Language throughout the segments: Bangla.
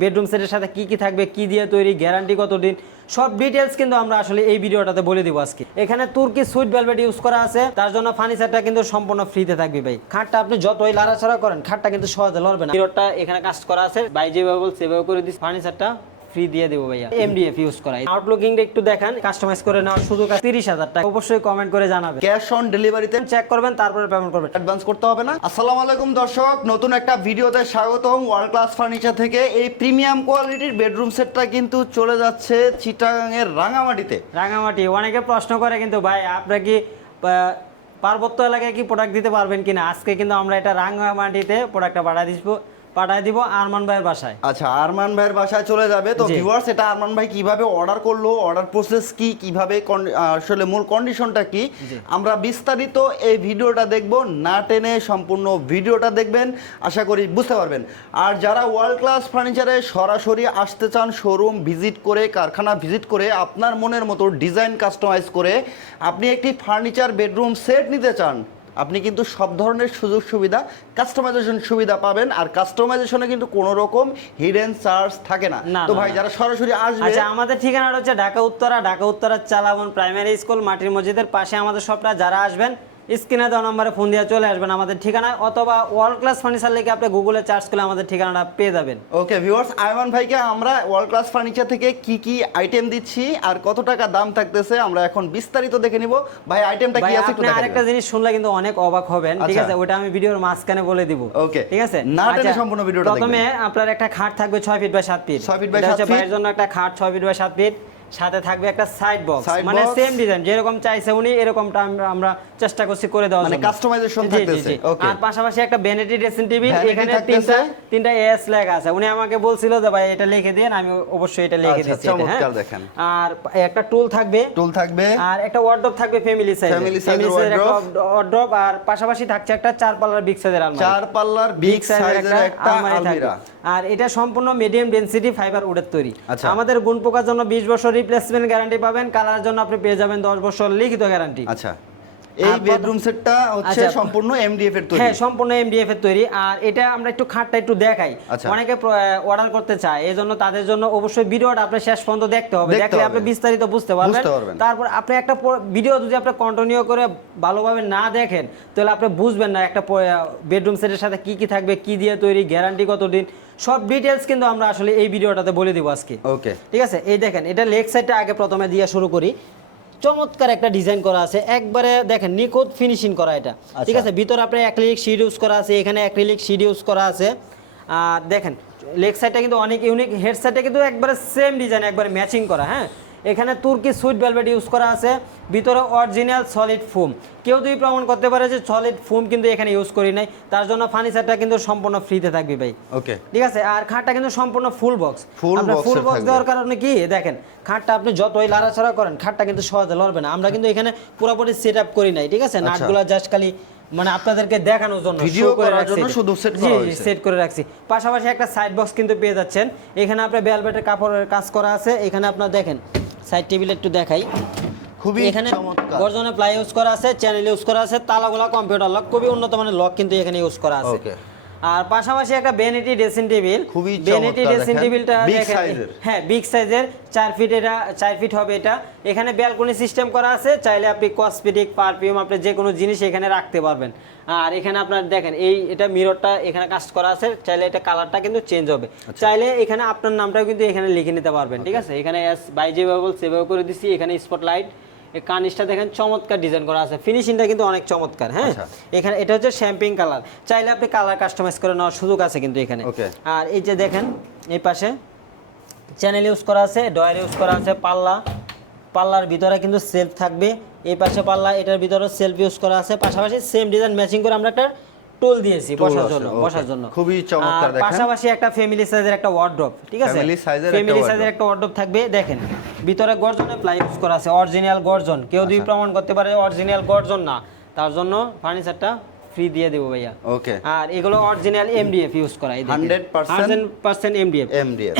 বেডরুম সেটের সাথে কি কি থাকবে, কি দিয়ে তৈরি গ্যারান্টি কত দিন সব ডিটেলস কিন্তু আমরা আসলে এই ভিডিওটাতে বলে দিব আজকে। এখানে তুর্কি সুইট ভেলভেট ইউজ করা আছে, তার জন্য ফার্নিচারটা কিন্তু সম্পূর্ণ ফ্রিতে থাকবে ভাই। খাটটা আপনি যতই লাড়াছাড়া করেন, খাটটা কিন্তু সহজে লড়বে না। মিররটা এখানে কাজ করা আছে, ভাই যেভাবে বলছে, সেভাবে করে দিস ফার্নিচারটা ফ্রি দিয়ে দেবো ভাইয়া। এমডিএফ ইউজ করা। আউটলুকিংটা একটু দেখান কাস্টমাইজ করে নেওয়ার সুযোগ আছে। তিরিশ হাজার টাকা। অবশ্যই কমেন্ট করে জানাবেন। ক্যাশ অন ডেলিভারিতে চেক করবেন তারপরে পেমেন্ট করবেন। অ্যাডভান্স করতে হবে না। আসসালামু আলাইকুম দর্শক নতুন একটা ভিডিওতে স্বাগতম। ওয়ার্ল্ড ক্লাস ফার্নিচার থেকে এই প্রিমিয়াম কোয়ালিটির বেডরুম সেটটা কিন্তু চলে যাচ্ছে চিটাগাংয়ের রাঙামাটিতে। রাঙামাটি। অনেকে প্রশ্ন করে কিন্তু ভাই আপনারা কি পার্বত্য এলাকায় কি প্রোডাক্ট দিতে পারবেন কিনা? আজকে কিন্তু আমরা এটা রাঙামাটিতে প্রোডাক্টটা পাঠিয়ে দিব পাঠিয়ে দিব আরমান ভাইয়ের বাসায়। আচ্ছা আরমান ভাইয়ের বাসায় চলে যাবে। তো। ভিউয়ার্স এটা আরমান ভাই কীভাবে অর্ডার করল অর্ডার প্রসেস কি কীভাবে আসলে মূল কন্ডিশনটা কি? আমরা বিস্তারিত এই ভিডিওটা দেখব। না টেনে সম্পূর্ণ ভিডিওটা দেখবেন। আশা করি বুঝতে পারবেন। আর যারা ওয়ার্ল্ড ক্লাস ফার্নিচারে সরাসরি আসতে চান শোরুম ভিজিট করে কারখানা ভিজিট করে আপনার মনের মতো ডিজাইন কাস্টমাইজ করে আপনি একটি ফার্নিচার বেডরুম সেট নিতে চান আপনি কিন্তু সব ধরনের সুযোগ সুবিধা কাস্টমাইজেশন সুবিধা পাবেন আর কাস্টমাইজেশনে কিন্তু কোনো রকম হিডেন চার্জ থাকে না। তো ভাই যারা সরাসরি আসবে আচ্ছা আমাদের ঠিকানাটা হচ্ছে ঢাকা উত্তরা। ঢাকা উত্তরা চালাবন প্রাইমারি স্কুল মাটির মসজিদের পাশে আমাদের সবটা। যারা আসবেন স্ক্রিনে দেওয়া নম্বরে ফোন দিয়ে চলে আসবেন আমাদের ঠিকানায় অথবা ওয়ার্ল্ড ক্লাস ফার্নিচার লিখে আপনি গুগলে সার্চ করলে আমাদের ঠিকানাটা পেয়ে যাবেন। ওকে ভিউয়ার্স আয়মান ভাইকে আমরা ওয়ার্ল্ড ক্লাস ফার্নিচার থেকে কি কি আইটেম দিচ্ছি আর কত টাকা দাম থাকতেছে আমরা এখন বিস্তারিত দেখে নিব। ভাই আইটেমটা কি আছে একটু আরেকটা জিনিস শুনলে কিন্তু অনেক অবাক হবেন ঠিক আচ্ছা। আছে? ওটা আমি ভিডিওর মাঝখানে বলে দিব। Okay. ঠিক আছে? না টেনে আচ্ছা, সম্পূর্ণ ভিডিওটা প্রথমে আপনার একটা খাট থাকবে ছয় ফিট বাই সাত ফিট 6 feet by এটা 7 হচ্ছে feet। জন্য একটা খাট ছয় ফিট বাই সাত ফিট সাথে থাকবে একটা সাইড বক্স মানে। সেম ডিজাইন যেরকম চাইছে উনি এরকমটা আমরা- আমরা চেষ্টা করছি করে দেওয়ার মানে জি, থাকতেছে, okay। আর পাশাপাশি একটা ভ্যানিটি ড্রেসিং টেবিল এখানে তিনটা তিনটা এস লেখা আছে। উনি আমাকে বলছিল যে ভাই এটা লিখে দিন আমি অবশ্যই এটা লিখে আচ্ছা, দিচ্ছি হ্যাঁ? চমৎকার দেখেন। আর একটা টুল থাকবে। টুল থাকবে। আর একটা ওয়ার্ড্রপ থাকবে ফ্যামিলি সাইজ এর wardrobe। ওয়ার্ড্রপ আর পাশাপাশি থাকছে একটা চার পাল্লার বিগ সাইজের আলমারি। চার পাল্লার বিগ সাইজের একটা আলমারি আর এটা সম্পূর্ণ মিডিয়াম ডেনসিটি ফাইবার উডের তৈরি। আচ্ছা। আমাদের গুণ পোকার জন্য 20 বছর রিপ্লেসমেন্ট গ্যারান্টি পাবেন কালার জন্য আপনি পেয়ে যাবেন 10 বছর লিখিত গ্যারান্টি আচ্ছা। এই বেডরুম সেটটা হচ্ছে আচ্ছা, সম্পূর্ণ এমডিএফ এর তৈরি। হ্যাঁ সম্পূর্ণ এমডিএফ এর তৈরি। আর এটা আমরা একটু খাটটা একটু দেখাই। আচ্ছা। অনেকে অর্ডার করতে চায় এই জন্য তাদের জন্য অবশ্যই ভিডিওটা আপনি শেষ পর্যন্ত দেখতে হবে। দেখলে আপনি বিস্তারিত বুঝতে পারবেন। বুঝতে পারবেন। তারপর আপনি একটা ভিডিও যদি আপনি কন্টিনিউ করে ভালোভাবে না দেখেন তাহলে আপনি বুঝবেন না একটা বেডরুম সেটের সাথে কি কি থাকবে কি দিয়ে তৈরি গ্যারান্টি কতদিন। সব ডিটেলস কিন্তু আমরা আসলে এই ভিডিওটাতে বলে দিব আজকে। ওকে ঠিক আছে? এই দেখেন এটা লেগ সাইডটা আগে প্রথমে দিয়ে শুরু করি। চমৎকার একটা ডিজাইন করা আছে। একবারে দেখেন নিখুঁত ফিনিশিং করা এটা। ঠিক আছে ভিতরে আপনার অ্যাক্রিলিক শিট ইউজ করা আছে এখানে অ্যাক্রিলিক শিট ইউজ করা আছে। আর দেখেন লেগ সাইডটা কিন্তু অনেক ইউনিক হেড সাইডটা কিন্তু একবারে সেম ডিজাইন একবারে ম্যাচিং করা হ্যাঁ? এখানে তুর্কি সুইট ভেলভেট ইউজ করা আছে ভিতরে অরিজিনাল সলিড ফোম। কেউ যদি প্রমাণ করতে পারে যে সলিড ফোম কিন্তু এখানে ইউজ করি নাই তার জন্য ফার্নিচারটা কিন্তু সম্পূর্ণ ফ্রিতে থাকবে ভাই। ওকে। ঠিক আছে? আর খাটটা কিন্তু সম্পূর্ণ ফুল বক্স। ফুল বক্স দেওয়ার কারণে কি দেখেন খাটটা আপনি যতই লাড়াছাড়া করেন খাটটা কিন্তু সহজে লড়বে না। আমরা কিন্তু এখানে পুরোপুরি সেট আপ করি নাই ঠিক আছে? আচ্ছা। নাটগুলো জাস্ট খালি মানে আপনাদেরকে দেখানোর জন্য করে করার জন্য শুধু জি করা হয়েছে। সেট করে রাখছি। পাশাপাশি একটা সাইড বক্স কিন্তু পেয়ে যাচ্ছেন। এখানে আপনার বেলভেটের কাপড়ের কাজ করা আছে। এখানে আপনার দেখেন সাইড টেবিল একটু দেখাই। খুবই এখানে গর্জনে প্লাই ইউজ করা আছে চ্যানেল ইউজ করা আছে তালাগুলা কম্পিউটার লক খুবই উন্নত মানের লক কিন্তু এখানে ইউজ করা আছে. আর পাশাপাশি একটা বেনিটি ড্রেসিং টেবিল খুবই বেনিটি ড্রেসিং টেবিলটা দেখেন। হ্যাঁ বিগ সাইজের চার ফিট এটা চার ফিট হবে এটা। এখানে ব্যালকনি সিস্টেম করা আছে চাইলে আপনি কসমেটিক পারফিউম আপনি যে কোনো জিনিস এখানে রাখতে পারবেন। আর এখানে আপনার দেখেন এই এটা মিররটা এখানে কাজ করা আছে চাইলে এটা কালারটা কিন্তু চেঞ্জ হবে। আচ্ছা। চাইলে এখানে আপনার নামটাও কিন্তু এখানে লিখে নিতে পারবেন ঠিক আছে? এখানে এস বাই যেভাবে বল সেভাবে করে দিছি এখানে স্পটলাইট এই কানিসটা দেখেন চমৎকার ডিজাইন করা আছে। ফিনিশিংটা কিন্তু অনেক চমৎকার হ্যাঁ? আচ্ছা। এখানে এটা হচ্ছে শ্যাম্পিং কালার চাইলে আপনি কালার কাস্টমাইজ করে নেওয়ার সুযোগ আছে কিন্তু এখানে. আর এই যে দেখেন এই পাশে চ্যানেল ইউজ করা আছে ডয়ার ইউজ করা আছে পাল্লা। পাল্লার ভিতরে কিন্তু সেলফ থাকবে। এই পাশে পাল্লা এটার ভিতরে সেলফ ইউজ করা আছে। পাশাপাশি সেম ডিজাইন ম্যাচিং করে আমরা একটা টুল দিয়েছি বসার জন্য বসার জন্য। খুবই চমৎকার দেখেন। পাশাপাশি একটা ফ্যামিলি সাইজের একটা ওয়ার্ড্রপ ঠিক আছে? এর একটা ফ্যামিলি সাইজের একটা ওয়ার্ড্রপ থাকবে দেখেন। ভিতরে গর্জনে প্লাই ইউজ করা আছে অরিজিনাল গর্জন। কেউ যদি আচ্ছা। প্রমাণ করতে পারে অরিজিনাল গর্জন না। তার জন্য ফার্নিচারটা ফ্রি দিয়ে দেবো ভাইয়া। ওকে আর এগুলো অরিজিনাল এমডিএফ ইউজ করা এই 100% পার্সেন্ট এমডিএফ এমডিএফ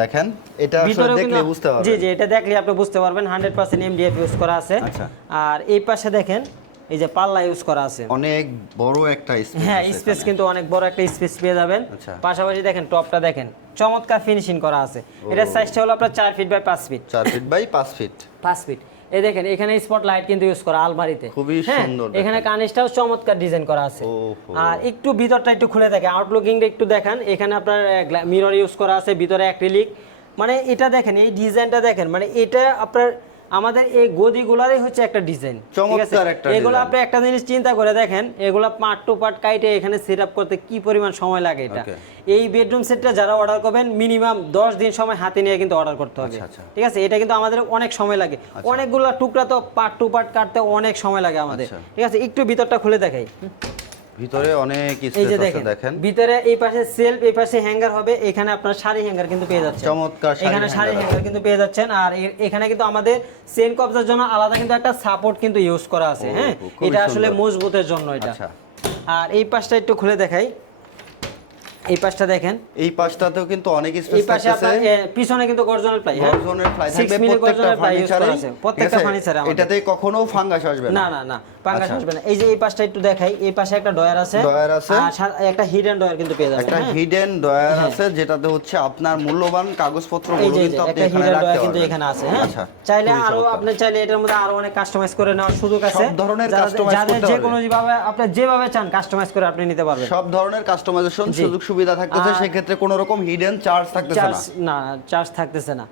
দেখেন এটা আসলে দেখলে বুঝতে পারবেন। জি জি এটা দেখলে আপনি বুঝতে পারবেন হান্ড্রেড পার্সেন্ট এমডিএফ ইউজ করা আছে। আচ্ছা। আর এই পাশে দেখেন এই যে পাল্লা ইউজ করা আছে। অনেক বড় একটা স্পেস হ্যাঁ স্পেস কিন্তু অনেক বড় একটা স্পেস পেয়ে যাবেন। আচ্ছা। পাশাপাশি দেখেন টপটা দেখেন চমৎকার ফিনিশিং করা আছে। এটার সাইজটা হলো আপনার চার ফিট বাই পাঁচ ফিট চার ফিট বাই পাঁচ ফিট পাঁচ ফিট এই দেখেন এখানে স্পট লাইট কিন্তু ইউজ করা আলমারিতে। খুবই হ্যাঁ, সুন্দর এখানে কানিসটাও চমৎকার ডিজাইন করা আছে। আর একটু ভিতরটা একটু খুলে দেখে আউটলুকিংটা একটু দেখান। এখানে আপনার মিরর ইউজ করা আছে ভিতরে অ্যাক্রিলিক মানে এটা দেখেন এই ডিজাইনটা দেখেন মানে এটা আপনার আমাদের এই গদিগুলারই হচ্ছে একটা ডিজাইন চমৎকার একটা এগুলো আপনি একটা জিনিস চিন্তা করে দেখেন এগুলো পার্ট টু পার্ট কাইটে এখানে সেট আপ করতে কি পরিমাণ সময় লাগে এটা? এই বেডরুম সেটটা যারা অর্ডার করবেন মিনিমাম দশ দিন সময় হাতে নিয়ে কিন্তু অর্ডার করতে হবে। আচ্ছা, আচ্ছা। ঠিক আছে? এটা কিন্তু আমাদের অনেক সময় লাগে। অনেকগুলো টুকরা তো পার্ট টু পার্ট কাটতে অনেক সময় লাগে আমাদের। আচ্ছা। ঠিক আছে? একটু ভিতরটা খুলে দেখাই। ভিতরে অনেক এই যে দেখেন ভিতরে এই পাশে সেলফ এই পাশে হ্যাঙ্গার হবে এখানে আপনার শাড়ি হ্যাঙ্গার কিন্তু পেয়ে যাচ্ছেন। চমৎকার এখানে শাড়ি হ্যাঙ্গার। কিন্তু পেয়ে যাচ্ছেন আর এখানে কিন্তু আমাদের চেন কবজার জন্য আলাদা কিন্তু একটা সাপোর্ট কিন্তু ইউজ করা আছে হ্যাঁ? এটা আসলে মজবুতের জন্য এটা। আচ্ছা। আর এই পাশটা একটু খুলে দেখাই। এই পাশটা দেখেন। এই পাশটাতেও কিন্তু অনেক এই স্পেস পাশে আপনার পিছনে কিন্তু গর্জনের প্লাই গর্জনের ফ্লাই থাকবে প্রত্যেকটা প্লাই ফার্নিচারে প্রত্যেকটা ফার্নিচারে এটাতে কখনো ফাঙ্গাস আসবে না না না। পাঙ্গাস। আসবে না। এই যে এই পাশটা একটু দেখাই এই পাশে একটা ডয়ার আছে। ডয়ার আছে। একটা হিডেন ডয়ার কিন্তু পেয়ে যাবেন একটা? হিডেন ডয়ার আছে যেটাতে হচ্ছে আপনার মূল্যবান কাগজপত্র এই যে এই যে, কিন্তু আপনি এখানে রাখতে ডয়ার কিন্তু এখানে আছে হ্যাঁ? চাইলে আরও আপনি চাইলে এটার মধ্যে আরও অনেক কাস্টমাইজ করে নেওয়ার সুযোগ আছে। সব ধরনের যে কোনো যেভাবে আপনি যেভাবে চান কাস্টমাইজ করে আপনি নিতে পারবেন। সব ধরনের কাস্টমাইজেশন সুযোগ সুবিধা থাকতেছে সেক্ষেত্রে কোনো রকম হিডেন চার্জ থাকতেছে না। চার্জ থাকতেছে না।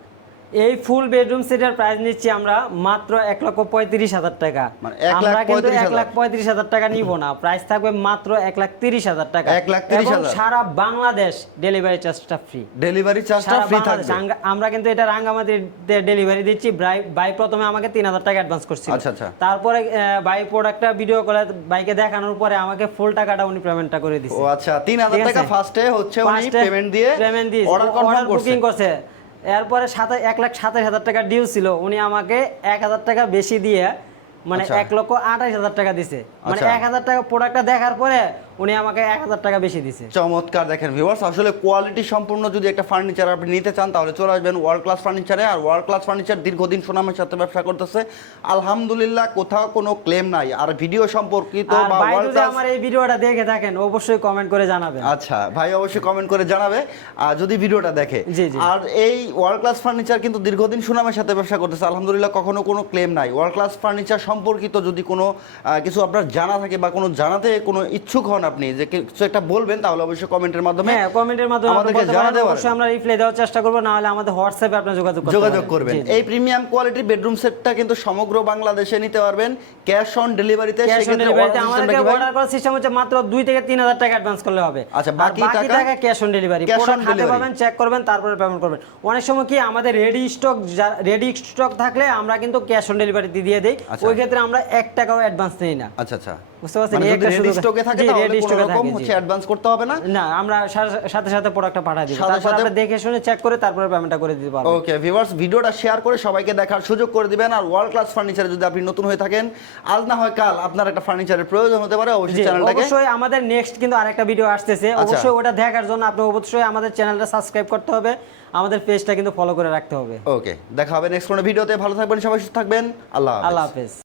এই ফুল বেডরুম সেটের প্রাইস নিচ্ছি আমরা মাত্র এক লক্ষ পঁয়ত্রিশ হাজার টাকা। মানে আমরা কিন্তু এক লাখ পঁয়ত্রিশ হাজার টাকা নিব না। প্রাইস থাকবে মাত্র এক লাখ তিরিশ হাজার টাকা। এক লাখ তিরিশ। সারা বাংলাদেশ ডেলিভারি চার্জটা ফ্রি ডেলিভারি চার্জটা ফ্রি থাকবে। আমরা কিন্তু এটা রাঙ্গামাটি ডেলিভারি দিচ্ছি। বাই প্রথমে আমাকে তিন হাজার টাকা অ্যাডভান্স করছিল। আচ্ছা, আচ্ছা। তারপরে বাই প্রোডাক্টটা ভিডিও করে বাইকে দেখানোর পরে আমাকে ফুল টাকাটা উনি পেমেন্টটা করে ও আচ্ছা তিন হাজার টাকা? ফার্স্টে হচ্ছে উনি পেমেন্ট দিয়ে পেমেন্ট দিয়ে অর্ডার কনফার্ম বুকিং করছে। এরপরে সাথে এক লাখ সাতাশ হাজার টাকা ডিউ ছিল উনি আমাকে এক হাজার টাকা বেশি দিয়ে মানে আচ্ছা। এক লক্ষ আঠাশ হাজার টাকা দিছে মানে আচ্ছা। এক হাজার টাকা প্রোডাক্টটা দেখার পরে উনি আমাকে এক হাজার টাকা বেশি দিছে। চমৎকার দেখেন ভিউয়ার্স আসলে কোয়ালিটি সম্পূর্ণ যদি একটা ফার্নিচার আপনি নিতে চান তাহলে চলে আসবেন ওয়ার্ল্ড ক্লাস ফার্নিচারে আর ওয়ার্ল্ড ক্লাস ফার্নিচার দীর্ঘদিন সুনামের সাথে ব্যবসা করতেছে। আলহামদুলিল্লাহ কোথাও কোনো ক্লেম নাই। আর ভিডিও সম্পর্কিত বা ওয়ার্ল্ড ক্লাস আমার এই ভিডিওটা দেখে থাকেন অবশ্যই কমেন্ট করে জানাবেন। আচ্ছা ভাই অবশ্যই কমেন্ট করে জানাবে। আর যদি ভিডিওটা দেখে। আর এই ওয়ার্ল্ড ক্লাস ফার্নিচার কিন্তু দীর্ঘদিন সুনামের সাথে ব্যবসা করতেছে। আলহামদুলিল্লাহ কখনো কোনো ক্লেম নাই। ওয়ার্ল্ড ক্লাস ফার্নিচার সম্পর্কিত যদি কোনো কিছু আপনার জানা থাকে বা কোনো জানাতে কোনো ইচ্ছুক হন আপনি যে কিছু একটা বলবেন তাহলে অবশ্যই কমেন্টের মাধ্যমে হ্যাঁ কমেন্টের মাধ্যমে আমাদেরকে জানাতে পারেন। অবশ্যই আমরা রিপ্লাই দেওয়ার চেষ্টা করব না হলে আমাদের হোয়াটসঅ্যাপে আপনি যোগাযোগ যোগাযোগ করবেন। এই প্রিমিয়াম কোয়ালিটির বেডরুম সেটটা কিন্তু সমগ্র বাংলাদেশে নিতে পারবেন ক্যাশ অন ডেলিভারিতে সেক্ষেত্রে ভাই? অর্ডার করার সিস্টেম হচ্ছে মাত্র দুই থেকে তিন হাজার টাকা অ্যাডভান্স করলে হবে আচ্ছা, বাকি টাকা? ক্যাশ অন ডেলিভারি প্রোডাক্ট হাতে পাবেন চেক করবেন তারপরে পেমেন্ট করবেন অনেক সময় কি আমাদের রেডি স্টক রেডি স্টক থাকলে আমরা কিন্তু ক্যাশ অন ডেলিভারি দিয়ে দেই আচ্ছা। ওই ক্ষেত্রে আমরা এক টাকাও অ্যাডভান্স নেই না আচ্ছা আচ্ছা বুঝতে পারছেন? মানে এই একটা সুযোগ- স্টকে থাকে তাহলে কোনো রকম হচ্ছে অ্যাডভান্স করতে হবে না? না আমরা সাথে- সাথে প্রোডাক্টটা পাঠিয়ে দিব। তারপর দেখে শুনে চেক করে তারপরে পেমেন্টটা করে দিতে পারবেন ওকে ভিউয়ার্স ভিডিওটা শেয়ার করে সবাইকে দেখার সুযোগ করে দিবেন। আর ওয়ার্ল্ড ক্লাস ফার্নিচারে যদি আপনি নতুন হয়ে থাকেন আজ না হয় কাল আপনার একটা ফার্নিচারের প্রয়োজন হতে পারে। অবশ্যই চ্যানেলটাকে অবশ্যই আমাদের নেক্সট কিন্তু আরেকটা ভিডিও আসতেছে। আচ্ছা। অবশ্যই ওটা দেখার জন্য আপনি অবশ্যই আমাদের চ্যানেলটা সাবস্ক্রাইব করতে হবে। আমাদের পেজটা কিন্তু ফলো করে রাখতে হবে। ওকে দেখা হবে নেক্সট কোনো ভিডিওতে ভালো থাকবেন সবাই সুস্থ থাকবেন। আল্লাহ আল্লাহ হাফেজ।